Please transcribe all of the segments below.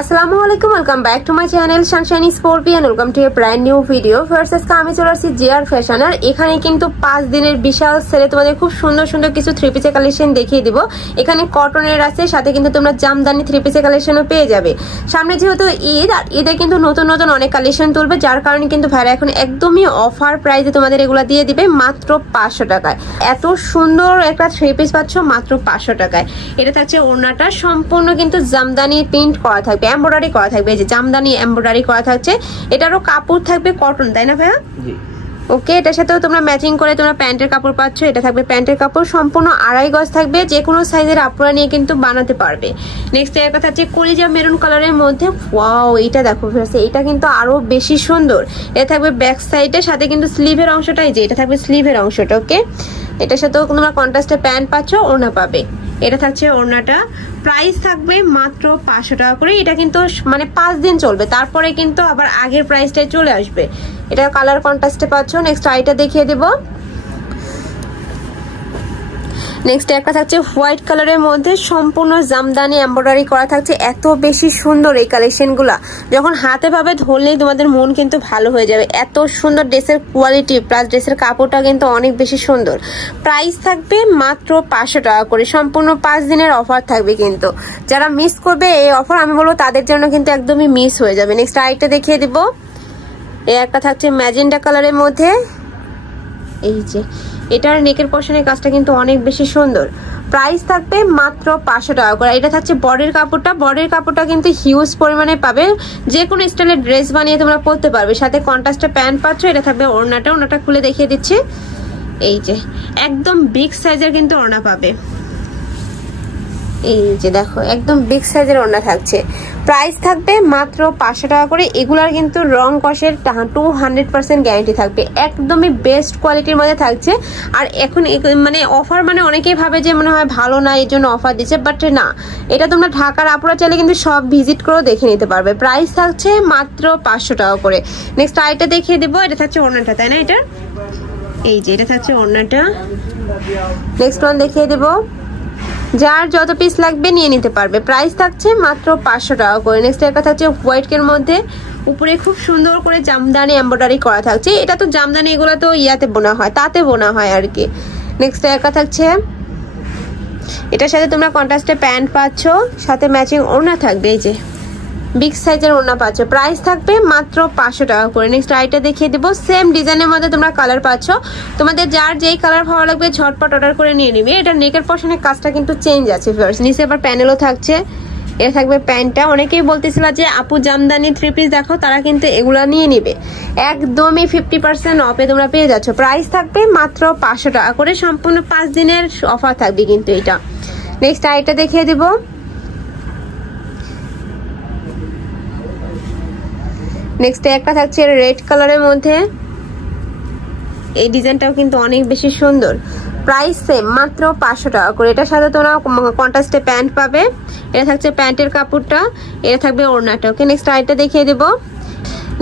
আসসালামু আলাইকুম, welcome back to my channel Sunshiny Scorpion. Welcome to a brand new video. First আজকে আমি চলে আসছি জিআর ফ্যাশন। আর এখানে কিন্তু 5 দিনের বিশাল সেলে তোমাদের খুব সুন্দর সুন্দর কিছু থ্রি পিসের কালেকশন দেখিয়ে দিব। এখানে কটনের আছে, সাথে কিন্তু তোমরা জামদানি থ্রি পিসের কালেকশনও পেয়ে যাবে। সামনে যেহেতু ঈদ, আর ঈদে কিন্তু নতুন নতুন অনেক কালেকশন তুলবে, যার কারণে কিন্তু ভাইরা এখন একদমই অফার প্রাইসে তোমাদের এগুলো দিয়ে দিবে মাত্র 500 টাকায়। এত সুন্দর একটা থ্রি পিস পাচ্ছ মাত্র 500 টাকায়। এটা থাকছে ওড়নাটা সম্পূর্ণ কিন্তু জামদানি প্রিন্ট করা থাকবে, এমব্রয়ডারি করা থাকবে, এই যে জামদানি এমব্রয়ডারি করা থাকছে। এটারও কাপড় থাকবে কটন, তাই না ভাইয়া? ওকে, এটার সাথেও তোমরা ম্যাচিং করে তোমরা প্যান্টের কাপড় পাচ্ছ। এটা থাকবে প্যান্টের কাপড়, সম্পূর্ণ 2.5 গজ থাকবে, যে কোনো সাইজের আপুরা নিয়ে কিন্তু বানাতে পারবে। নেক্সট এর কথা হচ্ছে কলিজা মেরুন কালারের মধ্যে। ওয়াও, এইটা দেখো, এটা কিন্তু আরো বেশি সুন্দর। এটা থাকবে ব্যাক সাইডের সাথে কিন্তু স্লিভের অংশটাই, যে এটা থাকবে স্লিভের অংশটা। ওকে, এটার সাথেও তোমরা কন্ট্রাস্টে প্যান্ট পাচ্ছ, ওড়না পাবে। এটা থাকছে ওড়নাটা, প্রাইস থাকবে মাত্র 500 টাকা করে। এটা কিন্তু মানে 5 দিন চলবে, তারপরে কিন্তু আবার আগের প্রাইসটাই চলে আসবে। এটা কালার কন্ট্রাস্টে পাচ্ছ। নেক্সট আইটা দেখিয়ে দেবো। নেক্সট একটা থাকছে হোয়াইট কালারের মধ্যে, সম্পূর্ণ জামদানি এমব্রয়ডারি করা থাকছে। এত বেশি সুন্দর এই কালেকশনগুলা, যখন হাতে পাবে ধরলেই তোমাদের মন কিন্তু ভালো হয়ে যাবে। এত সুন্দর ড্রেসের কোয়ালিটি প্লাস ড্রেসের কাপড়টা কিন্তু অনেক বেশি সুন্দর। প্রাইস থাকবে মাত্র 500 টাকা করে। সম্পূর্ণ 5 দিনের অফার থাকবে, কিন্তু যারা মিস করবে এই অফার আমি বলবো তাদের জন্য কিন্তু একদমই মিস হয়ে যাবে। নেক্সট আরেকটা দেখিয়ে দিব। এই একটা থাকছে ম্যাজেন্ডা কালারের মধ্যে, এই যে এটার নেকের পোর্শনের কাজটা কিন্তু অনেক বেশি সুন্দর। প্রাইস থাকবে মাত্র 500 টাকা করে। এটা থাকছে বডির কাপড়টা, বডির কাপড়টা কিন্তু হিউজ পরিমাণে পাবে, যে কোনো স্টাইলের ড্রেস বানিয়ে তোমরা পরতে পারবে। সাথে কন্ট্রাস্টে প্যান্ট পাচ্ছ। এটা থাকবে ওড়নাটা, ওড়নাটা খুলে দেখিয়ে দিচ্ছি। এই যে একদম বিগ সাইজের কিন্তু ওড়না পাবে, এই যে দেখো একদম বিগ সাইজের ওড়না থাকছে। প্রাইস থাকবে মাত্র 500 টাকা করে। এগুলার কিন্তু রং কষের 200% গ্যারান্টি থাকবে, একদমই বেস্ট কোয়ালিটির মধ্যে থাকছে। আর এখন মানে অফার মানে অনেকেই ভাবে যে মনে হয় ভালো না এই জন্য অফার দিচ্ছে, বাট না, এটা তোমরা ঢাকার আপুরা চাইলে কিন্তু সব ভিজিট করেও দেখে নিতে পারবে। প্রাইস থাকছে মাত্র 500 টাকা করে। নেক্সট আইটা দেখিয়ে দেবো। এটা থাকছে ওড়নাটা, তাই না? এটা এই যে এটা থাকছে ওড়নাটা। নেক্সট ওয়ান দেখিয়ে দেবো। যার যত পিস লাগবে নিয়ে নিতে পারবে। প্রাইস থাকছে মাত্র 500 টাকা করে। নেক্সট একটা থাকছে হোয়াইট এর মধ্যে, উপরে খুব সুন্দর করে জামদানি এমব্রয়ডারি করা থাকছে। এটা তো জামদানি, এগুলো তো ইয়াতে বোনা হয়, তাতে বোনা হয় আর কি। নেক্সট একটা থাকছে, এটার সাথে তোমরা কন্ট্রাস্টে প্যান্ট পাচ্ছ, সাথে ম্যাচিং ওড়না থাকবে, এই যে বিগ সাইজের ওড়না পাচ্ছ। প্রাইস থাকবে মাত্র 500 টাকা করে। নেক্সট আইটা দেখিয়ে দেবো। সেম ডিজাইনের মধ্যে তোমরা কালার পাচ্ছ, তোমাদের যার যেই কালার ভালো লাগবে ঝটপট অর্ডার করে নিয়ে নিবে। এটা নেকের পোর্শনের কাজটা কিন্তু চেঞ্জ আছে, নিচে আবার প্যানেলও থাকছে। এটা থাকবে প্যান্টটা। অনেকেই বলতেছিল যে আপু জামদানি থ্রি পিস দেখো, তারা কিন্তু এগুলা নিয়ে নিবে, একদমই 50% অফে তোমরা পেয়ে যাচ্ছ। প্রাইস থাকবে মাত্র 500 টাকা করে। সম্পূর্ণ 5 দিনের অফার থাকবে কিন্তু এটা। নেক্সট আইটা দেখিয়ে দেবো। নেক্সট একটা থাকছে রেড কালারের মধ্যে, এই ডিজাইনটাও কিন্তু অনেক বেশি সুন্দর। প্রাইস সেম মাত্র 500 টাকা করে। এটার সাথে তোমরা কন্ট্রাস্টে প্যান্ট পাবে। এটা থাকছে প্যান্টের কাপড়টা, এটা থাকবে ওড়নাটা। ওকে, নেক্সট আইটা দেখিয়ে দেবো।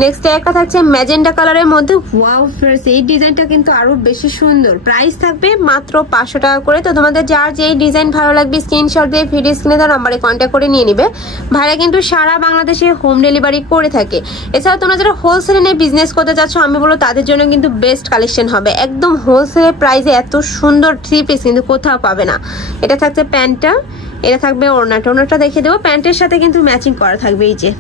নেক্সট একটা থাকছে ম্যাজেন্ডা কালারের মধ্যে। ওয়াও ফ্রেন্ডস, এই ডিজাইনটা কিন্তু আরো বেশি সুন্দর। প্রাইস থাকবে মাত্র 500 টাকা করে। তো তোমাদের যার যেই ডিজাইন ভালো লাগবে স্ক্রিনশট দিয়ে ভিডিও স্ক্রিনে দেওয়া নাম্বারে কন্ট্যাক্ট করে নিয়ে নিবে। ভাইরা কিন্তু সারা বাংলাদেশে হোম ডেলিভারি করে থাকে। এছাড়া তোমরা যারা হোলসেলে নিয়ে বিজনেস করতে চাচ্ছ, আমি বলবো তাদের জন্য কিন্তু বেস্ট কালেকশন হবে। একদম হোলসেলের প্রাইসে এত সুন্দর থ্রি পিস কিন্তু কোথাও পাবে না। এটা থাকছে প্যান্টটা, এটা থাকবে ওড়নাটা। ওড়নাটা দেখিয়ে দেবো, প্যান্টের সাথে কিন্তু ম্যাচিং করা থাকবে, এই যে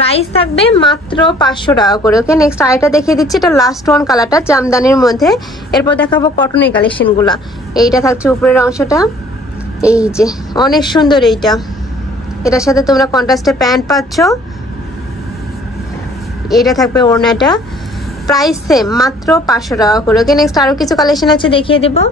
প্রাইস থাকবে মাত্র 500 টাকা করে। ওকে, নেক্সট আরেকটা দেখিয়ে দিচ্ছি। এটা লাস্ট ওয়ান কালারটা জামদানির মধ্যে। এরপর দেখাবো কটনের কালেকশন গুলা। এইটা থাকছে উপরের অংশটা, এই যে অনেক সুন্দর এইটা। এটার সাথে তোমরা কন্ট্রাস্টে প্যান্ট পাচ্ছ, এটা থাকবে ওড়নাটা। প্রাইস সেম মাত্র 500 টাকা করে। ওকে, নেক্সট আরো কিছু কালেকশন আছে দেখিয়ে দেবো।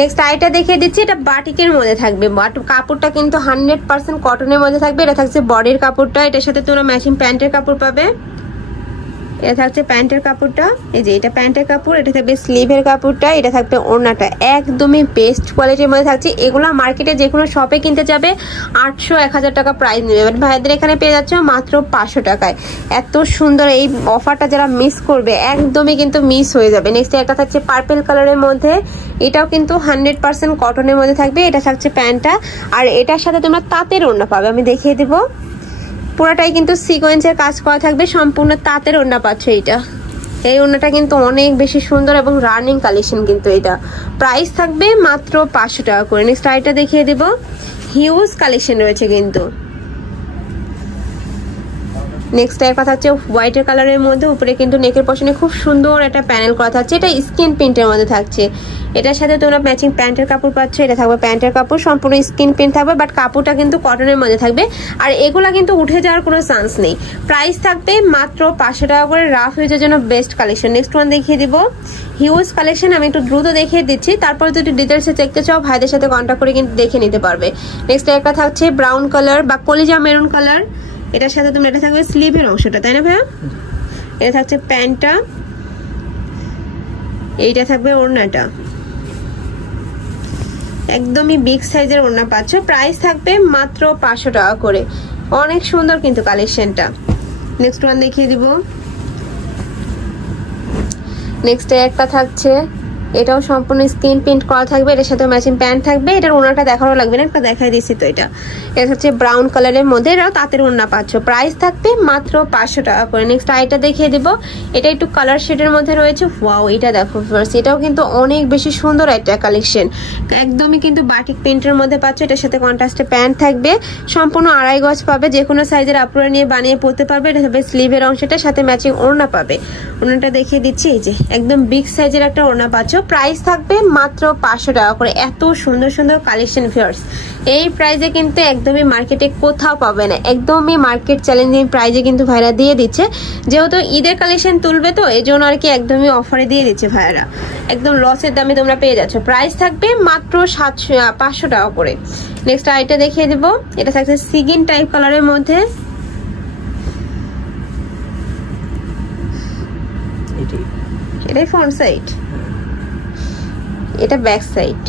নেক্সট আইটা দেখিয়ে দিচ্ছি। এটা বাটিকের মধ্যে থাকবে, বাট কাপড়টা কিন্তু 100% কটনের মধ্যে থাকবে। এটা থাকছে বডির কাপড়টা, এটার সাথে তোমরা ম্যাচিং প্যান্টের কাপড় পাবে। এটা থাকছে প্যান্টের কাপড়টা, এই যে এটা প্যান্টের কাপড়, এটা থাকবে স্লিভের কাপড়টা, এটা থাকবে ওড়নাটা। একদমই বেস্ট কোয়ালিটির মধ্যে থাকছে। এগুলো মার্কেটে যে কোনো শপে কিনতে যাবে 800-1000 টাকা প্রাইস নেবে, বাট ভাইদের এখানে পেয়ে যাচ্ছে মাত্র 500 টাকায়। এত সুন্দর এই অফারটা যারা মিস করবে একদমই কিন্তু মিস হয়ে যাবে। নেক্সট একটা থাকছে পার্পল কালারের মধ্যে, এটাও কিন্তু 100% কটনের মধ্যে থাকবে। এটা থাকছে প্যান্টটা, আর এটার সাথে তোমরা তাঁতের ওড়না পাবে, আমি দেখিয়ে দিব। পুরাটাই কিন্তু সিকোয়েন্সের কাজ করা থাকবে, সম্পূর্ণ তাঁতের ওড়না পাচ্ছ। এইটা এই ওড়নাটা কিন্তু অনেক বেশি সুন্দর এবং রানিং কালেকশন কিন্তু এটা। প্রাইস থাকবে মাত্র 500 টাকা করে। নেক্সট আইটা দেখিয়ে দিব, হিউজ কালেকশন রয়েছে কিন্তু। নেক্সট এর কথা হচ্ছে হোয়াইটের কালারের মধ্যে, উপরে কিন্তু নেকের পশনে খুব সুন্দর একটা প্যানেল করা থাকছে, এটা স্কিন প্রিন্টের মধ্যে থাকছে। এটার সাথে তোমরা ম্যাচিং প্যান্টের কাপড় পাচ্ছ, এটা থাকবে প্যান্টের কাপড়, সম্পূর্ণ স্কিন প্রিন্ট থাকবে, বাট কাপড়টা কিন্তু কটনের মধ্যে থাকবে। আর এগুলা কিন্তু উঠে যাওয়ার কোনো চান্স নেই। প্রাইস থাকবে মাত্র 500 টাকা করে, রাফ ইউজের জন্য বেস্ট কালেকশন। নেক্সট ওয়ান দেখিয়ে দিব, হিউজ কালেকশন, আমি একটু দ্রুত দেখিয়ে দিচ্ছি, তারপর যদি ডিটেলসে দেখতে চাও ভাইদের সাথে কন্ট্যাক্ট করে কিন্তু দেখে নিতে পারবে। নেক্সট একটা থাকছে ব্রাউন কালার বা কলিজা মেরুন কালার, এটার সাথে তোমরা, এটা থাকবে স্লিভের অংশটা, তাই না ভাইয়া? এটা থাকছে প্যান্টটা, এইটা থাকবে ওড়নাটা। একদমই বিগ সাইজের ওড়না পাচ্ছ। প্রাইস থাকবে মাত্র 500 টাকা করে। অনেক সুন্দর কিন্তু কালেকশনটা। নেক্সট ওয়ান দেখিয়ে দিব। নেক্সট একটা থাকছে, এটাও সম্পূর্ণ স্কিন প্রিন্ট করা থাকবে, এটার সাথে ম্যাচিং প্যান্ট থাকবে। এটার ওড়নাটা দেখানো লাগবে না, একটা দেখাই দিচ্ছি তো। এটা হচ্ছে ব্রাউন কালারের মধ্যে, এটাও তাঁতের ওড়না পাচ্ছ। প্রাইস থাকবে মাত্র 500 টাকা করে। নেক্সট আইটা দেখিয়ে দিব, এটা একটু কালার শেডের মধ্যে রয়েছে। ওয়াও, এটা দেখো ফার্স্ট, এটাও কিন্তু অনেক বেশি সুন্দর একটা কালেকশন, একদমই কিন্তু বাটিক প্রিন্টের মধ্যে পাচ্ছ। এটার সাথে কন্ট্রাস্টে প্যান্ট থাকবে, সম্পূর্ণ 2.5 গজ পাবে, যে কোনো সাইজের আপুরা নিয়ে বানিয়ে পরতে পারবে। এটা হবে স্লিভের অংশটার সাথে ম্যাচিং ওড়না পাবে। ওড়নাটা দেখিয়ে দিচ্ছি, এই যে একদম বিগ সাইজের একটা ওড়না পাচ্ছ। প্রাইস থাকবে মাত্র 500 টাকা করে। এত সুন্দর সুন্দর কালেকশন ভিউয়ার্স, এই প্রাইজে কিন্তু একদমই মার্কেটে কোথাও পাবে না, একদমই মার্কেট চ্যালেঞ্জিং প্রাইজে কিন্তু ভাইরা দিয়ে দিচ্ছে। যেহেতু ঈদের কালেকশন তুলবে তো এই জন্য আর কি একদমই অফারে দিয়ে দিচ্ছে ভাইরা, একদম লসের দামে তোমরা পেয়ে যাচ্ছ। প্রাইস থাকবে মাত্র 500 টাকা করে। নেক্সট আইটা দেখিয়ে দেব, এটা থাকছে সিগিন টাইপ কালারের মধ্যে, এটাই ফ্রন্ট সাইড, এটা ব্যাক সাইড।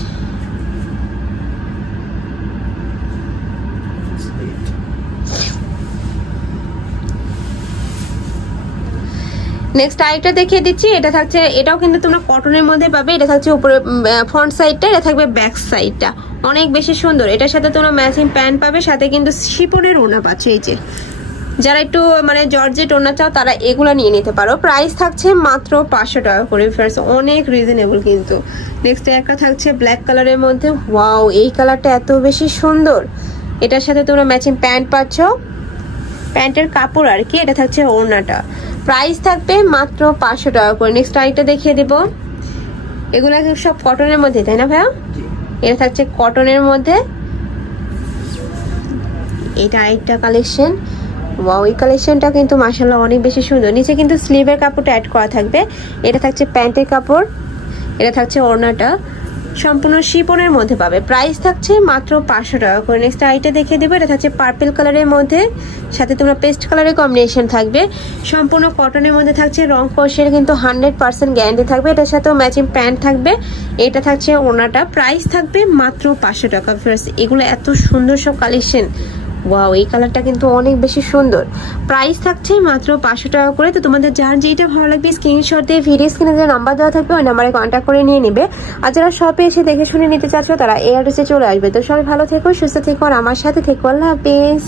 নেক্সট আইটা দেখিয়ে দিচ্ছি, এটা থাকছে, এটাও কিন্তু তোমরা কটনের মধ্যে পাবে। এটা থাকছে উপরে ফ্রন্ট সাইডটা, এটা থাকবে ব্যাক সাইডটা, অনেক বেশি সুন্দর। এটার সাথে তোমরা ম্যাচিং প্যান্ট পাবে, সাথে কিন্তু শিপনের ওড়না পাচ্ছে। এই যে যারা একটু মানে জর্জেট ওড়না চাও তারা এগুলা নিয়ে নিতে পারো। প্রাইস থাকছে মাত্র 500 টাকা করে, ফ্রেন্ডস অনেক রিজনেবল কিন্তু। নেক্সট একটা থাকছে ব্ল্যাক কালারের মধ্যে। ওয়াও, এই কালারটা এত বেশি সুন্দর। এটার সাথে তোমরা ম্যাচিং প্যান্ট পাচ্ছ, প্যান্টের কাপড় আর কি। এটা থাকছে ওড়নাটা, প্রাইস থাকবে মাত্র 500 টাকা করে। নেক্সট আইটা দেখিয়ে দেব, এগুলা সব কটনের মধ্যে, তাই না ভাইয়া? এটা থাকছে কটনের মধ্যে, এটা আরেকটা কালেকশন। ওয়াও, এই কালেকশনটা কিন্তু মাশাআল্লাহ অনেক বেশি সুন্দর। নিচে কিন্তু স্লিভের কাপড়টা অ্যাড করা থাকবে। এটা থাকছে প্যান্টের কাপড়, এটা থাকছে ওড়নাটা, সম্পূর্ণ শিপনের মধ্যে পাবে। প্রাইস থাকছে মাত্র 500 টাকা করে। নেক্সট আইটা দেখিয়ে দেবো, এটা থাকছে পার্পল কালারের মধ্যে, সাথে তোমরা পেস্ট কালারের কম্বিনেশন থাকবে, সম্পূর্ণ কটনের মধ্যে থাকছে। রং কষের কিন্তু 100% গ্যারান্টি থাকবে। এটার সাথেও ম্যাচিং প্যান্ট থাকবে, এটা থাকছে ওড়নাটা। প্রাইস থাকবে মাত্র 500 টাকা। ফ্রেন্ডস এগুলো এত সুন্দর সব কালেকশন। ওয়াও, এই কালারটা কিন্তু অনেক বেশি সুন্দর। প্রাইস থাকছে মাত্র 500 টাকা করে। তো তোমাদের যার যেটা ভালো লাগবে স্ক্রিনশট দিয়ে ভিডিও স্ক্রিনে যে নাম্বার দেওয়া থাকবে ওই নাম্বারে কন্ট্যাক্ট করে নিয়ে নেবে। আর যারা শপে এসে দেখে শুনে নিতে চাচ্ছ তারা এই অ্যাড্রেসে চলে আসবে। তো সবাই ভালো থেকো, সুস্থ থেকো, আর আমার সাথে থেকো। আল্লাহ হাফেজ।